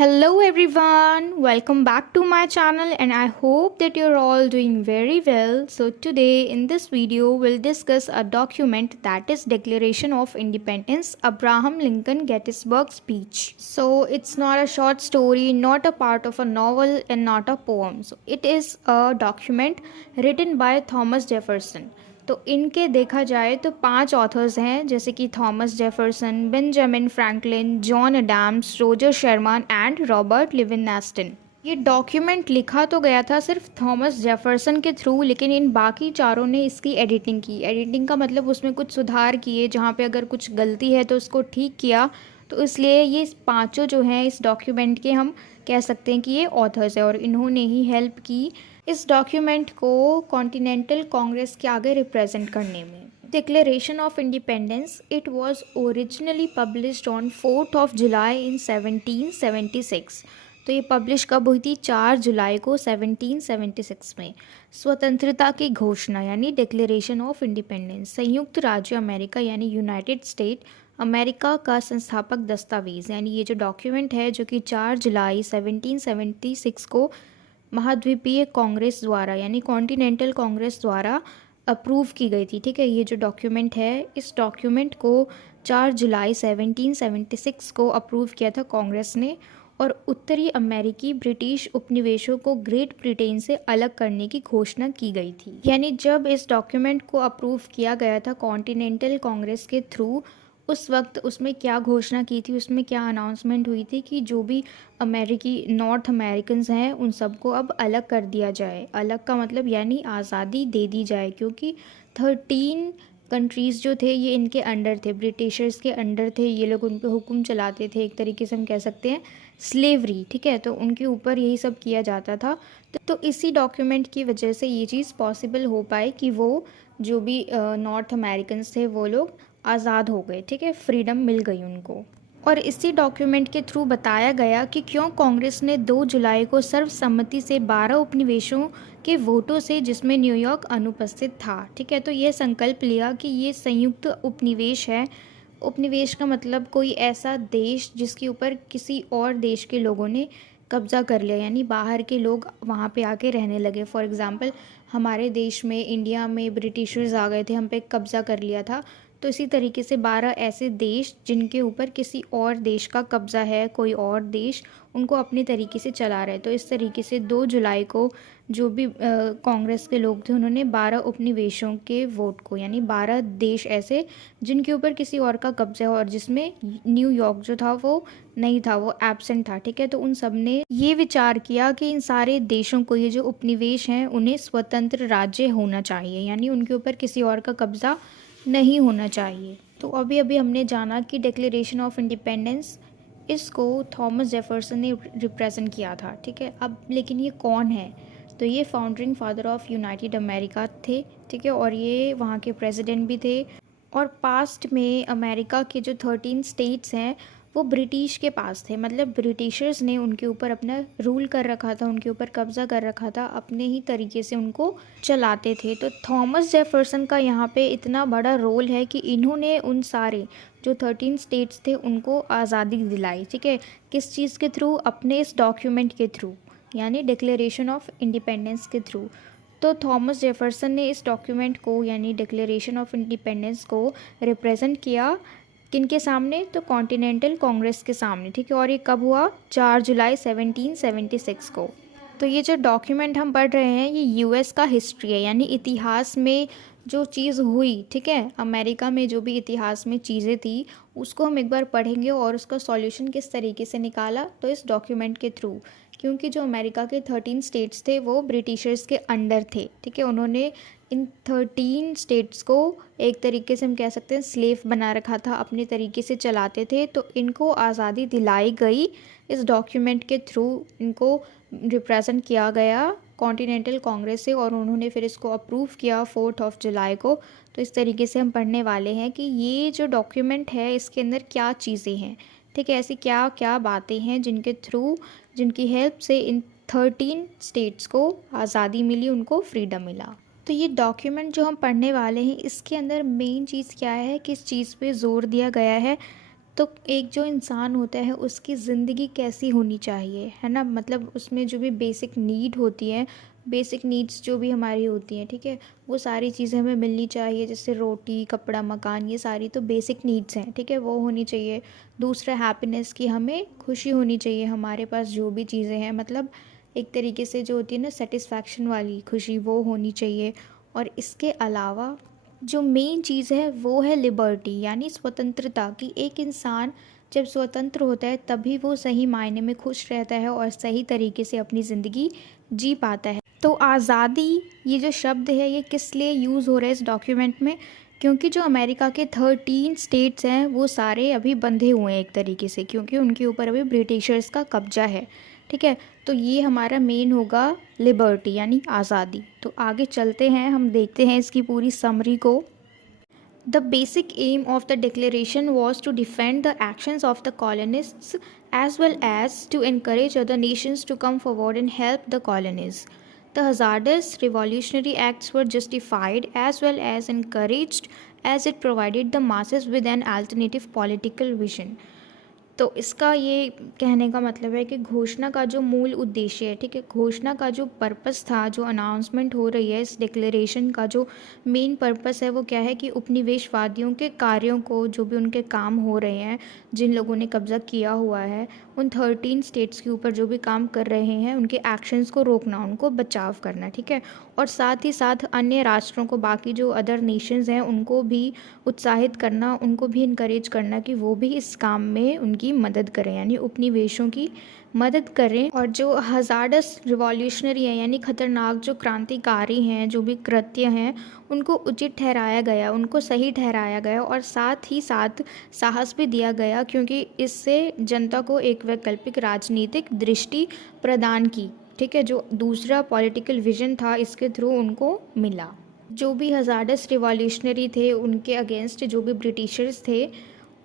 Hello everyone, welcome back to my channel and I hope that you're all doing very well. So today in this video we'll discuss a document that is Declaration of Independence, Abraham Lincoln Gettysburg Speech. So it's not a short story, not a part of a novel and not a poem. So it is a document written by Thomas Jefferson. तो इनके देखा जाए तो 5 authors हैं जैसे कि Thomas Jefferson, Benjamin Franklin, John Adams, Roger Sherman and Robert Livingston. ये document लिखा तो गया था सिर्फ थॉमस जेफरसन के थ्रू, लेकिन इन बाकी चारों ने इसकी एडिटिंग की। एडिटिंग का मतलब उसमें कुछ सुधार किए, जहाँ पे अगर कुछ गलती है तो उसको ठीक किया। तो इसलिए ये पांचों जो हैं इस डॉक्यूमेंट के हम कह सकते हैं कि ये ऑथर्स है और इन्होंने ही हेल्प की इस डॉक्यूमेंट को कॉन्टिनेंटल कांग्रेस के आगे रिप्रेजेंट करने में। Declaration of independence it was originally published on 4th of July इन 1776। तो ये पब्लिश कब हुई थी? 4 जुलाई को 1776 में। स्वतंत्रता की घोषणा यानी डिक्लेरेशन ऑफ इंडिपेंडेंस संयुक्त राज्य अमेरिका यानी यूनाइटेड स्टेट अमेरिका का संस्थापक दस्तावेज़, यानी ये जो डॉक्यूमेंट है जो कि 4 जुलाई 1776 को महाद्वीपीय कांग्रेस द्वारा यानी कॉन्टिनेंटल कांग्रेस द्वारा अप्रूव की गई थी। ठीक है, ये जो डॉक्यूमेंट है इस डॉक्यूमेंट को 4 जुलाई 1776 को अप्रूव किया था कांग्रेस ने और उत्तरी अमेरिकी ब्रिटिश उपनिवेशों को ग्रेट ब्रिटेन से अलग करने की घोषणा की गई थी। यानी जब इस डॉक्यूमेंट को अप्रूव किया गया था कॉन्टिनेंटल कांग्रेस के थ्रू, उस वक्त उसमें क्या घोषणा की थी, उसमें क्या अनाउंसमेंट हुई थी कि जो भी अमेरिकी नॉर्थ अमेरिकन्स हैं उन सबको अब अलग कर दिया जाए। अलग का मतलब यानी आज़ादी दे दी जाए, क्योंकि 13 कंट्रीज़ जो थे ये इनके अंडर थे, ब्रिटिशर्स के अंडर थे। ये लोग उन पर हुक्म चलाते थे, एक तरीके से हम कह सकते हैं स्लेवरी। ठीक है, तो उनके ऊपर यही सब किया जाता था। तो इसी डॉक्यूमेंट की वजह से ये चीज़ पॉसिबल हो पाए कि वो जो भी नॉर्थ अमेरिकन्स थे वो लोग आज़ाद हो गए। ठीक है, फ्रीडम मिल गई उनको। और इसी डॉक्यूमेंट के थ्रू बताया गया कि क्यों कांग्रेस ने 2 जुलाई को सर्वसम्मति से 12 उपनिवेशों के वोटों से, जिसमें न्यूयॉर्क अनुपस्थित था, ठीक है, तो यह संकल्प लिया कि ये संयुक्त उपनिवेश है। उपनिवेश का मतलब कोई ऐसा देश जिसके ऊपर किसी और देश के लोगों ने कब्ज़ा कर लिया, यानी बाहर के लोग वहाँ पे आके रहने लगे। फॉर एग्ज़ाम्पल हमारे देश में, इंडिया में ब्रिटिशर्स आ गए थे, हम पे कब्ज़ा कर लिया था। तो इसी तरीके से 12 ऐसे देश जिनके ऊपर किसी और देश का कब्ज़ा है, कोई और देश उनको अपने तरीके से चला रहे। तो इस तरीके से 2 जुलाई को जो भी कांग्रेस के लोग थे उन्होंने 12 उपनिवेशों के वोट को, यानी 12 देश ऐसे जिनके ऊपर किसी और का कब्ज़ा है और जिसमें न्यूयॉर्क जो था वो नहीं था, वो एब्सेंट था। ठीक है, तो उन सब ने ये विचार किया कि इन सारे देशों को, ये जो उपनिवेश हैं, उन्हें स्वतंत्र राज्य होना चाहिए, यानी उनके ऊपर किसी और का कब्ज़ा नहीं होना चाहिए। तो अभी अभी हमने जाना कि डिक्लेरेशन ऑफ इंडिपेंडेंस इसको थॉमस जेफरसन ने रिप्रेजेंट किया था। ठीक है, अब लेकिन ये कौन है? तो ये founding father of United America थे। ठीक है, और ये वहाँ के प्रेसिडेंट भी थे। और पास्ट में अमेरिका के जो 13 स्टेट्स हैं वो ब्रिटिश के पास थे, मतलब ब्रिटिशर्स ने उनके ऊपर अपना रूल कर रखा था, उनके ऊपर कब्ज़ा कर रखा था, अपने ही तरीके से उनको चलाते थे। तो थॉमस जेफरसन का यहाँ पे इतना बड़ा रोल है कि इन्होंने उन सारे जो 13 स्टेट्स थे उनको आज़ादी दिलाई। ठीक है, किस चीज़ के थ्रू? अपने इस डॉक्यूमेंट के थ्रू, यानी डिक्लेरेशन ऑफ इंडिपेंडेंस के थ्रू। तो थॉमस जेफरसन ने इस डॉक्यूमेंट को यानी डिक्लेरेशन ऑफ इंडिपेंडेंस को रिप्रेजेंट किया किनके सामने? तो कॉन्टिनेंटल कांग्रेस के सामने। ठीक है, और ये कब हुआ? 4 जुलाई 1776 को। तो ये जो डॉक्यूमेंट हम पढ़ रहे हैं ये यूएस का हिस्ट्री है, यानी इतिहास में जो चीज़ हुई, ठीक है, अमेरिका में जो भी इतिहास में चीज़ें थी उसको हम एक बार पढ़ेंगे और उसका सॉल्यूशन किस तरीके से निकाला, तो इस डॉक्यूमेंट के थ्रू। क्योंकि जो अमेरिका के 13 स्टेट्स थे वो ब्रिटिशर्स के अंडर थे। ठीक है, उन्होंने इन 13 स्टेट्स को एक तरीके से हम कह सकते हैं स्लेव बना रखा था, अपने तरीके से चलाते थे। तो इनको आज़ादी दिलाई गई इस डॉक्यूमेंट के थ्रू, इनको रिप्रेजेंट किया गया कॉन्टिनेंटल कांग्रेस से और उन्होंने फिर इसको अप्रूव किया 4th of July को। तो इस तरीके से हम पढ़ने वाले हैं कि ये जो डॉक्यूमेंट है इसके अंदर क्या चीज़ें हैं। ठीक है, ऐसी क्या क्या बातें हैं जिनके थ्रू, जिनकी हेल्प से इन 13 स्टेट्स को आज़ादी मिली, उनको फ्रीडम मिला। तो ये डॉक्यूमेंट जो हम पढ़ने वाले हैं इसके अंदर मेन चीज़ क्या है, किस चीज़ पे जोर दिया गया है? तो एक जो इंसान होता है उसकी ज़िंदगी कैसी होनी चाहिए, है ना, मतलब उसमें जो भी बेसिक नीड होती है, बेसिक नीड्स जो भी हमारी होती हैं, ठीक है, वो सारी चीज़ें हमें मिलनी चाहिए, जैसे रोटी, कपड़ा, मकान, ये सारी तो बेसिक नीड्स हैं, ठीक है, वो होनी चाहिए। दूसरा हैप्पीनेस की हमें खुशी होनी चाहिए, हमारे पास जो भी चीज़ें हैं, मतलब एक तरीके से जो होती है ना सेटिस्फैक्शन वाली खुशी, वो होनी चाहिए। और इसके अलावा जो मेन चीज़ है वो है लिबर्टी, यानी स्वतंत्रता, कि एक इंसान जब स्वतंत्र होता है तभी वो सही मायने में खुश रहता है और सही तरीके से अपनी ज़िंदगी जी पाता है। तो आज़ादी, ये जो शब्द है ये किस लिए यूज़ हो रहा है इस डॉक्यूमेंट में, क्योंकि जो अमेरिका के 13 स्टेट्स हैं वो सारे अभी बंधे हुए हैं एक तरीके से, क्योंकि उनके ऊपर अभी ब्रिटिशर्स का कब्जा है, ठीक है। तो ये हमारा मेन होगा लिबर्टी, यानी आज़ादी। तो आगे चलते हैं, हम देखते हैं इसकी पूरी समरी को। The basic aim of the declaration was to defend the actions of the colonists as well as to encourage other nations to come forward and help the colonies. The hazardous revolutionary acts were justified as well as encouraged as it provided the masses with an alternative political vision. तो इसका ये कहने का मतलब है कि घोषणा का जो मूल उद्देश्य है, ठीक है, घोषणा का जो पर्पस था, जो अनाउंसमेंट हो रही है, इस डिक्लेरेशन का जो मेन पर्पस है वो क्या है कि उपनिवेशवादियों के कार्यों को, जो भी उनके काम हो रहे हैं, जिन लोगों ने कब्जा किया हुआ है, उन 13 स्टेट्स के ऊपर जो भी काम कर रहे हैं उनके एक्शंस को रोकना, उनको बचाव करना, ठीक है। और साथ ही साथ अन्य राष्ट्रों को, बाकी जो अदर नेशंस हैं उनको भी उत्साहित करना, उनको भी इनकरेज करना कि वो भी इस काम में उनकी मदद करें, यानी उपनिवेशों की मदद करें। और जो हज़ार्डस रिवॉल्यूशनरी है, यानी खतरनाक जो क्रांतिकारी हैं, जो भी कृत्य हैं, उनको उचित ठहराया गया, उनको सही ठहराया गया और साथ ही साथ साहस भी दिया गया, क्योंकि इससे जनता को एक वैकल्पिक राजनीतिक दृष्टि प्रदान की, ठीक है, जो दूसरा पॉलिटिकल विजन था इसके थ्रू उनको मिला। जो भी हज़ार्डस रिवॉल्यूशनरी थे, उनके अगेंस्ट जो भी ब्रिटिशर्स थे,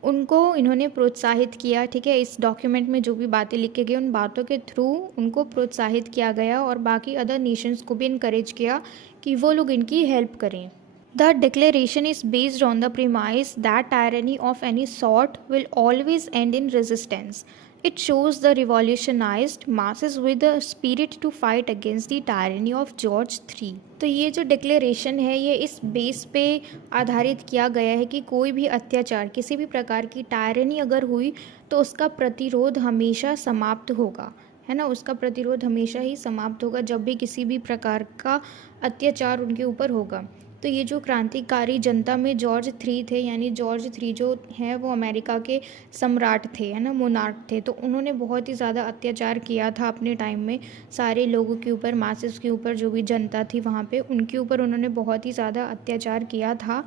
उनको इन्होंने प्रोत्साहित किया, ठीक है। इस डॉक्यूमेंट में जो भी बातें लिखे गई उन बातों के थ्रू उनको प्रोत्साहित किया गया और बाकी अदर नेशंस को भी इनकरेज किया कि वो लोग इनकी हेल्प करें। The declaration is based on the premise that tyranny of any sort will always end in resistance. It shows the revolutionized masses with the spirit to fight against the tyranny of George III. तो ये जो declaration है ये इस base पे आधारित किया गया है कि कोई भी अत्याचार, किसी भी प्रकार की टायरनी अगर हुई तो उसका प्रतिरोध हमेशा समाप्त होगा, है ना, उसका प्रतिरोध हमेशा ही समाप्त होगा जब भी किसी भी प्रकार का अत्याचार उनके ऊपर होगा। तो ये जो क्रांतिकारी जनता में जॉर्ज 3 थे, यानी जॉर्ज 3 जो हैं वो अमेरिका के सम्राट थे, है ना, मोनार्क थे, तो उन्होंने बहुत ही ज़्यादा अत्याचार किया था अपने टाइम में सारे लोगों के ऊपर, मासेस के ऊपर, जो भी जनता थी वहाँ पे उनके ऊपर उन्होंने बहुत ही ज़्यादा अत्याचार किया था।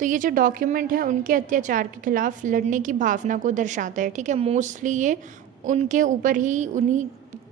तो ये जो डॉक्यूमेंट है उनके अत्याचार के खिलाफ लड़ने की भावना को दर्शाता है, ठीक है। मोस्टली ये उनके ऊपर ही, उन्हीं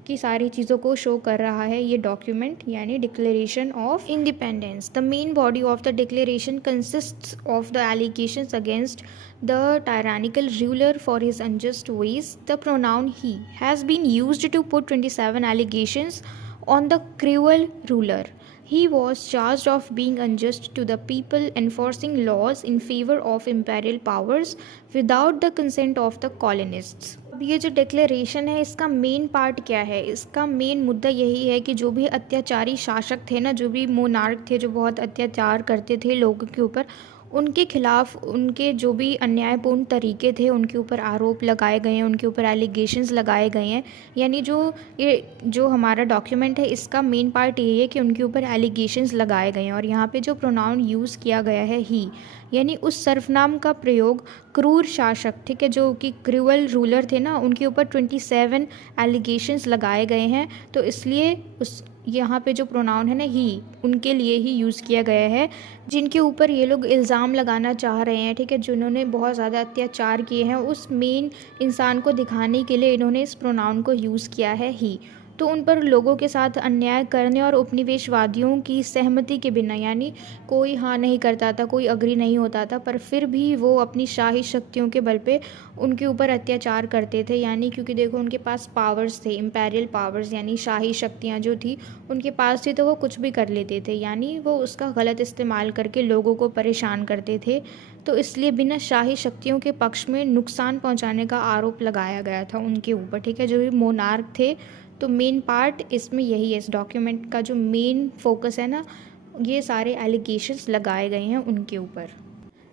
की सारी चीज़ों को शो कर रहा है ये डॉक्यूमेंट, यानी Declaration of Independence. The main body of the declaration consists of the allegations against the tyrannical ruler for his unjust ways. The pronoun he has been used to put 27 allegations on the cruel ruler. He was charged of being unjust to the people, enforcing laws in favor of imperial powers without the consent of the colonists. अब ये जो declaration है इसका main part क्या है, इसका main मुद्दा यही है कि जो भी अत्याचारी शासक थे ना, जो भी मोनार्क थे, जो बहुत अत्याचार करते थे लोगों के ऊपर, उनके खिलाफ उनके जो भी अन्यायपूर्ण तरीके थे उनके ऊपर आरोप लगाए गए हैं, उनके ऊपर एलिगेशंस लगाए गए हैं। यानी जो हमारा डॉक्यूमेंट है इसका मेन पार्ट यही है कि उनके ऊपर एलिगेशंस लगाए गए हैं। और यहाँ पे जो प्रोनाउन यूज़ किया गया है ही, यानी उस सर्वनाम का प्रयोग क्रूर शासक, ठीक है, जो कि क्रूअल रूलर थे ना, उनके ऊपर 27 एलिगेशंस लगाए गए हैं, तो इसलिए उस यहाँ पे जो प्रोनाउन है ना ही, उनके लिए ही यूज़ किया गया है, जिनके ऊपर ये लोग इल्ज़ाम लगाना चाह रहे हैं, ठीक है, जिन्होंने बहुत ज़्यादा अत्याचार किए हैं, उस मेन इंसान को दिखाने के लिए इन्होंने इस प्रोनाउन को यूज़ किया है ही। तो उन पर लोगों के साथ अन्याय करने और उपनिवेशवादियों की सहमति के बिना, यानी कोई हाँ नहीं करता था, कोई अग्री नहीं होता था, पर फिर भी वो अपनी शाही शक्तियों के बल पे उनके ऊपर अत्याचार करते थे। यानी क्योंकि देखो उनके पास पावर्स थे, इम्पेरियल पावर्स, यानी शाही शक्तियाँ जो थी उनके पास थी, तो वो कुछ भी कर लेते थे, यानी वो उसका गलत इस्तेमाल करके लोगों को परेशान करते थे। तो इसलिए बिना शाही शक्तियों के पक्ष में नुकसान पहुंचाने का आरोप लगाया गया था उनके ऊपर, ठीक है, जो भी मोनार्क थे। तो मेन पार्ट इसमें यही है, इस डॉक्यूमेंट का जो मेन फोकस है ना, ये सारे एलिगेशंस लगाए गए हैं उनके ऊपर।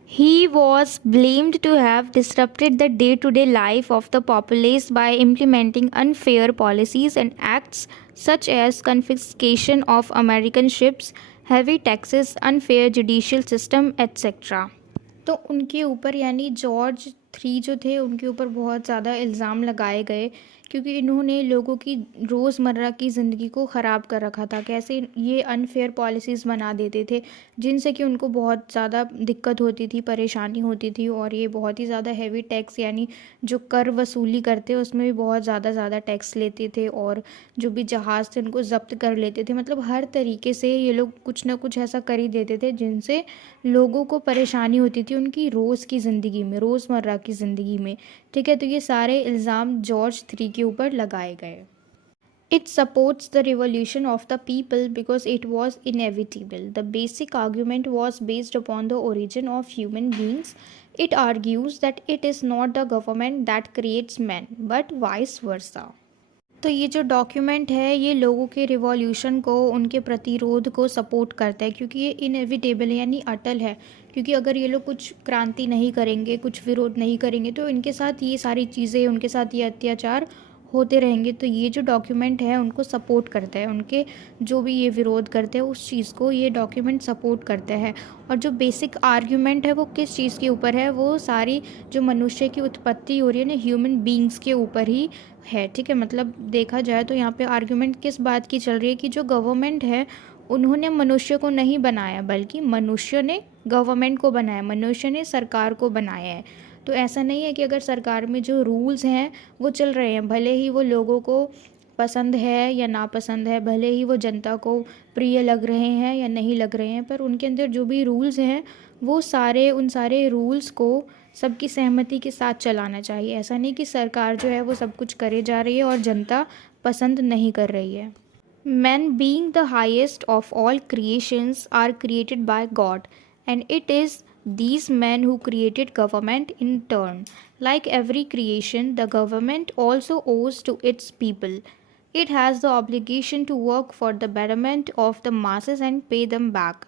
He was blamed to have disrupted the day-to-day life of the populace by implementing unfair policies and acts such as confiscation of American ships, heavy taxes, unfair judicial system, etc. तो उनके ऊपर यानी George three जो थे उनके ऊपर बहुत ज़्यादा इल्ज़ाम लगाए गए, क्योंकि इन्होंने लोगों की रोज़मर्रा की ज़िंदगी को ख़राब कर रखा था। कैसे ये अनफेयर पॉलिसीज़ बना देते थे जिनसे कि उनको बहुत ज़्यादा दिक्कत होती थी, परेशानी होती थी, और ये बहुत ही ज़्यादा हैवी टैक्स यानी जो कर वसूली करते उसमें भी बहुत ज़्यादा टैक्स लेते थे, और जो भी जहाज़ थे उनको ज़ब्त कर लेते थे। मतलब हर तरीके से ये लोग कुछ ना कुछ ऐसा कर ही देते थे जिनसे लोगों को परेशानी होती थी उनकी रोज़ की ज़िंदगी में, रोज़मर्रा की ज़िंदगी में, ठीक है। तो ये सारे इल्ज़ाम जॉर्ज थ्री के ऊपर लगाए गए। It supports the revolution of the people because it was inevitable. The basic argument was based upon the origin of human beings. It argues that it is not the government that creates men, but vice versa. तो ये जो document है ये लोगों के revolution को, उनके प्रतिरोध को सपोर्ट करता है, क्योंकि ये इनएविटेबल यानी अटल है। क्योंकि अगर ये लोग कुछ क्रांति नहीं करेंगे, कुछ विरोध नहीं करेंगे, तो इनके साथ ये सारी चीज़ें, उनके साथ ये अत्याचार होते रहेंगे। तो ये जो डॉक्यूमेंट है उनको सपोर्ट करता है, उनके जो भी ये विरोध करते हैं उस चीज़ को ये डॉक्यूमेंट सपोर्ट करता है। और जो बेसिक आर्ग्यूमेंट है वो किस चीज़ के ऊपर है, वो सारी जो मनुष्य की उत्पत्ति हो रही है ना, ह्यूमन बींग्स के ऊपर ही है, ठीक है। मतलब देखा जाए तो यहाँ पे आर्ग्यूमेंट किस बात की चल रही है कि जो गवर्नमेंट है उन्होंने मनुष्य को नहीं बनाया, बल्कि मनुष्य ने गवर्नमेंट को बनाया, मनुष्य ने सरकार को बनाया है। तो ऐसा नहीं है कि अगर सरकार में जो रूल्स हैं वो चल रहे हैं, भले ही वो लोगों को पसंद है या नापसंद है, भले ही वो जनता को प्रिय लग रहे हैं या नहीं लग रहे हैं, पर उनके अंदर जो भी रूल्स हैं वो सारे, उन सारे रूल्स को सबकी सहमति के साथ चलाना चाहिए। ऐसा नहीं कि सरकार जो है वो सब कुछ करे जा रही है और जनता पसंद नहीं कर रही है। Men being the highest of all creations are created by God, and it is these men who created government in turn. Like every creation, the government also owes to its people. It has the obligation to work for the betterment of the masses and pay them back.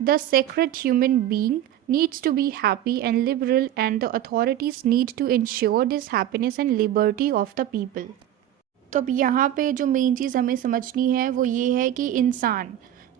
The sacred human being needs to be happy and liberal, and the authorities need to ensure this happiness and liberty of the people. तो अब यहाँ पे जो main चीज़ हमें समझनी है वो ये है कि इंसान,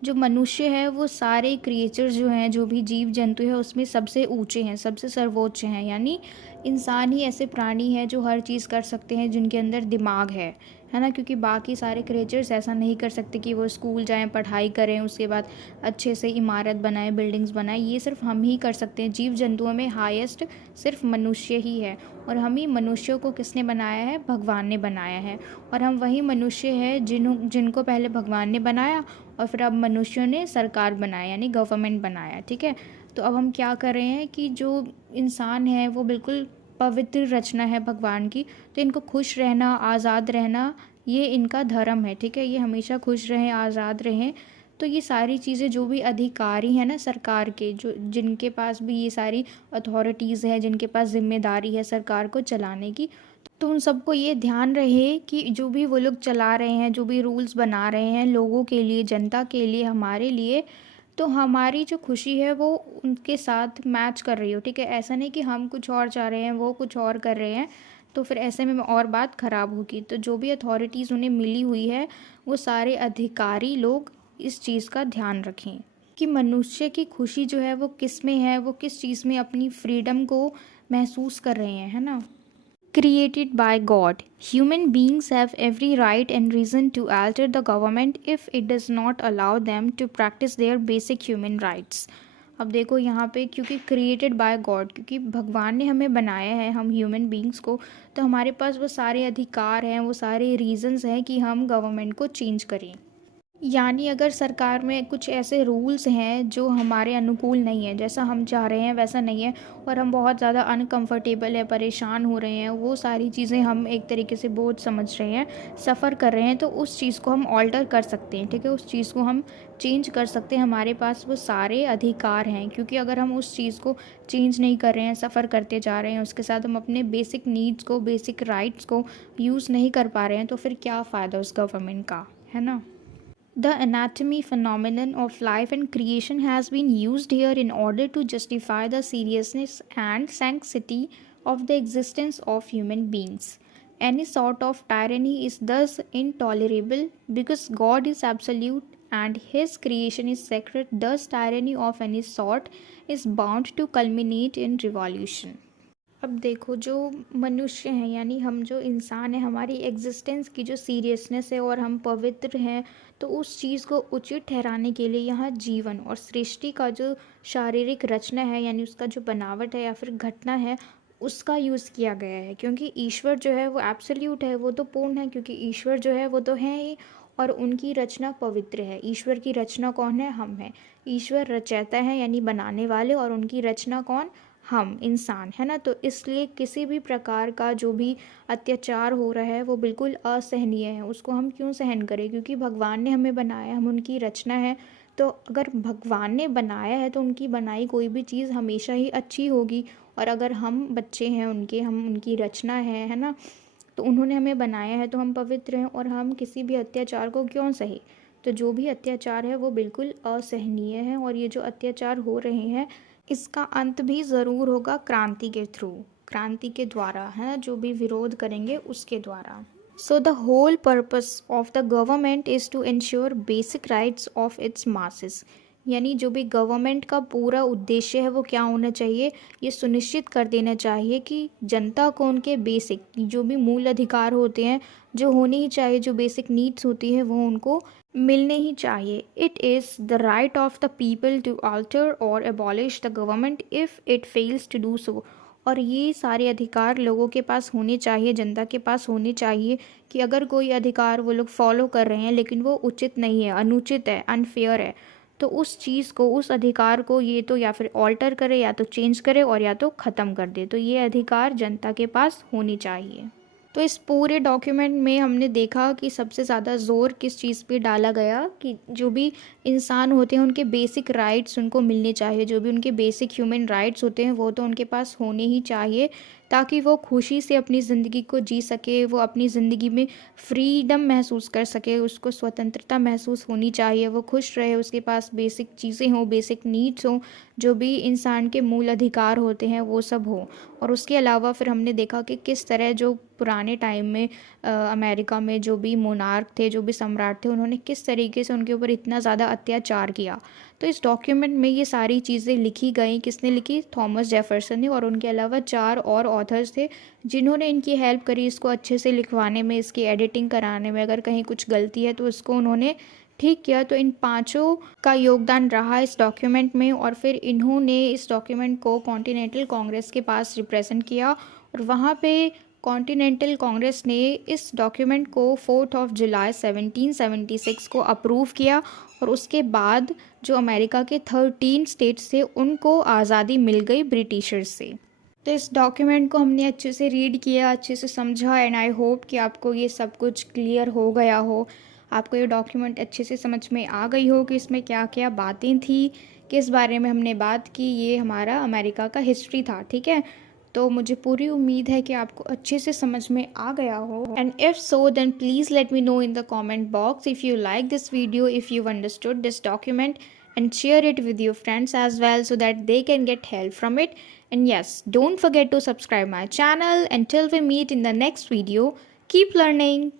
जो मनुष्य है, वो सारे क्रिएचर्स जो हैं, जो भी जीव जंतु है, उसमें सबसे ऊंचे हैं, सबसे सर्वोच्च हैं। यानी इंसान ही ऐसे प्राणी हैं जो हर चीज़ कर सकते हैं, जिनके अंदर दिमाग है ना। क्योंकि बाकी सारे क्रिएचर्स ऐसा नहीं कर सकते कि वो स्कूल जाएं, पढ़ाई करें, उसके बाद अच्छे से इमारत बनाएं, बिल्डिंग्स बनाएं। ये सिर्फ हम ही कर सकते हैं। जीव जंतुओं में हाईएस्ट सिर्फ मनुष्य ही है, और हम ही मनुष्यों को किसने बनाया है? भगवान ने बनाया है। और हम वही मनुष्य हैं जिनको पहले भगवान ने बनाया और फिर अब मनुष्यों ने सरकार बनाया यानी गवर्नमेंट बनाया, ठीक है। तो अब हम क्या कर रहे हैं कि जो इंसान है वो बिल्कुल पवित्र रचना है भगवान की, तो इनको खुश रहना, आज़ाद रहना, ये इनका धर्म है, ठीक है। ये हमेशा खुश रहें, आज़ाद रहें। तो ये सारी चीज़ें, जो भी अधिकारी हैं ना सरकार के, जो जिनके पास भी ये सारी अथॉरिटीज़ है, जिनके पास जिम्मेदारी है सरकार को चलाने की, तो उन सबको ये ध्यान रहे कि जो भी वो लोग चला रहे हैं, जो भी रूल्स बना रहे हैं लोगों के लिए, जनता के लिए, हमारे लिए, तो हमारी जो खुशी है वो उनके साथ मैच कर रही हो, ठीक है। ऐसा नहीं कि हम कुछ और चाह रहे हैं, वो कुछ और कर रहे हैं, तो फिर ऐसे में और बात ख़राब होगी। तो जो भी अथॉरिटीज़ उन्हें मिली हुई है वो सारे अधिकारी लोग इस चीज़ का ध्यान रखें कि मनुष्य की खुशी जो है वो किस में है, वो किस चीज़ में अपनी फ्रीडम को महसूस कर रहे हैं, है ना। Created by God, human beings have every right and reason to alter the government if it does not allow them to practice their basic human rights. अब देखो यहाँ पे, क्योंकि क्रिएटेड बाय गॉड, क्योंकि भगवान ने हमें बनाया है, हम ह्यूमन बींग्स को, तो हमारे पास वो सारे अधिकार हैं, वो सारे रीजंस हैं कि हम गवर्नमेंट को चेंज करें। यानी अगर सरकार में कुछ ऐसे रूल्स हैं जो हमारे अनुकूल नहीं है, जैसा हम चाह रहे हैं वैसा नहीं है, और हम बहुत ज़्यादा अनकंफर्टेबल है, परेशान हो रहे हैं, वो सारी चीज़ें हम एक तरीके से बोझ समझ रहे हैं, सफ़र कर रहे हैं, तो उस चीज़ को हम ऑल्टर कर सकते हैं, ठीक है, उस चीज़ को हम चेंज कर सकते हैं। हमारे पास वो सारे अधिकार हैं, क्योंकि अगर हम उस चीज़ को चेंज नहीं कर रहे हैं, सफ़र करते जा रहे हैं, उसके साथ हम अपने बेसिक नीड्स को, बेसिक राइट्स को यूज़ नहीं कर पा रहे हैं, तो फिर क्या फ़ायदा उस गवर्नमेंट का, है ना। The anatomy phenomenon of life and creation has been used here in order to justify the seriousness and sanctity of the existence of human beings. Any sort of tyranny is thus intolerable because God is absolute and His creation is sacred. Thus, tyranny of any sort is bound to culminate in revolution. अब देखो, जो मनुष्य हैं यानी हम जो इंसान हैं, हमारी एग्जिस्टेंस की जो सीरियसनेस है और हम पवित्र हैं, तो उस चीज़ को उचित ठहराने के लिए यहाँ जीवन और सृष्टि का जो शारीरिक रचना है, यानी उसका जो बनावट है या फिर घटना है, उसका यूज़ किया गया है। क्योंकि ईश्वर जो है वो एब्सोल्यूट है, वो तो पूर्ण है, क्योंकि ईश्वर जो है वो तो है ही, और उनकी रचना पवित्र है। ईश्वर की रचना कौन है? हम हैं। ईश्वर रचयिता है यानी बनाने वाले, और उनकी रचना कौन? हम इंसान, है ना। तो इसलिए किसी भी प्रकार का जो भी अत्याचार हो रहा है वो बिल्कुल असहनीय है। उसको हम क्यों सहन करें? क्योंकि भगवान ने हमें बनाया, हम उनकी रचना है। तो अगर भगवान ने बनाया है तो उनकी बनाई कोई भी चीज़ हमेशा ही अच्छी होगी। और अगर हम बच्चे हैं उनके, हम उनकी रचना है ना, तो उन्होंने हमें बनाया है, तो हम पवित्र हैं, और हम किसी भी अत्याचार को क्यों सहे। तो जो भी अत्याचार है वो बिल्कुल असहनीय है, और ये जो अत्याचार हो रहे हैं इसका अंत भी ज़रूर होगा क्रांति के थ्रू, क्रांति के द्वारा, है ना, जो भी विरोध करेंगे उसके द्वारा। So the whole purpose of the government is to ensure basic rights of its masses. यानी जो भी गवर्नमेंट का पूरा उद्देश्य है वो क्या होना चाहिए? ये सुनिश्चित कर देना चाहिए कि जनता को उनके बेसिक जो भी मूल अधिकार होते हैं, जो होने ही चाहिए, जो बेसिक नीड्स होती हैं, वो उनको मिलने ही चाहिए। It is the right of the people to alter और abolish the government if it fails to do so. और ये सारे अधिकार लोगों के पास होने चाहिए, जनता के पास होने चाहिए, कि अगर कोई अधिकार वो लोग फॉलो कर रहे हैं लेकिन वो उचित नहीं है, अनुचित है, अनफेयर है, तो उस चीज़ को, उस अधिकार को ये तो या फिर ऑल्टर करे, या तो चेंज करे, और या तो ख़त्म कर दे। तो ये अधिकार जनता के पास होनी चाहिए। तो इस पूरे डॉक्यूमेंट में हमने देखा कि सबसे ज़्यादा ज़ोर किस चीज़ पे डाला गया, कि जो भी इंसान होते हैं उनके बेसिक राइट्स उनको मिलने चाहिए, जो भी उनके बेसिक ह्यूमन राइट्स होते हैं वो तो उनके पास होने ही चाहिए, ताकि वो खुशी से अपनी ज़िंदगी को जी सके, वो अपनी ज़िंदगी में फ्रीडम महसूस कर सके, उसको स्वतंत्रता महसूस होनी चाहिए, वो खुश रहे, उसके पास बेसिक चीज़ें हों, बेसिक नीड्स हों, जो भी इंसान के मूल अधिकार होते हैं वो सब हो। और उसके अलावा फिर हमने देखा कि किस तरह जो पुराने टाइम में अमेरिका में जो भी मोनार्क थे, जो भी सम्राट थे, उन्होंने किस तरीके से उनके ऊपर इतना ज़्यादा अत्याचार किया। तो इस डॉक्यूमेंट में ये सारी चीज़ें लिखी गई। किसने लिखी? थॉमस जेफरसन ने, और उनके अलावा 4 और ऑथर्स थे जिन्होंने इनकी हेल्प करी इसको अच्छे से लिखवाने में, इसकी एडिटिंग कराने में। अगर कहीं कुछ गलती है तो उसको उन्होंने ठीक किया। तो इन पांचों का योगदान रहा इस डॉक्यूमेंट में, और फिर इन्होंने इस डॉक्यूमेंट को कॉन्टिनेंटल कांग्रेस के पास रिप्रेजेंट किया, और वहाँ पे कॉन्टिनेंटल कांग्रेस ने इस डॉक्यूमेंट को 4 जुलाई 1776 को अप्रूव किया। और उसके बाद जो अमेरिका के 13 स्टेट्स थे उनको आज़ादी मिल गई ब्रिटिशर्स से। तो इस डॉक्यूमेंट को हमने अच्छे से रीड किया, अच्छे से समझा, एंड आई होप कि आपको ये सब कुछ क्लियर हो गया हो, आपको ये डॉक्यूमेंट अच्छे से समझ में आ गई हो कि इसमें क्या क्या बातें थी, किस बारे में हमने बात की। ये हमारा अमेरिका का हिस्ट्री था, ठीक है। तो मुझे पूरी उम्मीद है कि आपको अच्छे से समझ में आ गया हो, and if so then please let me know in the comment box if you like this video, if you've understood this document, and share it with your friends as well so that they can get help from it. And yes, don't forget to subscribe my channel. Until we meet in the next video, keep learning.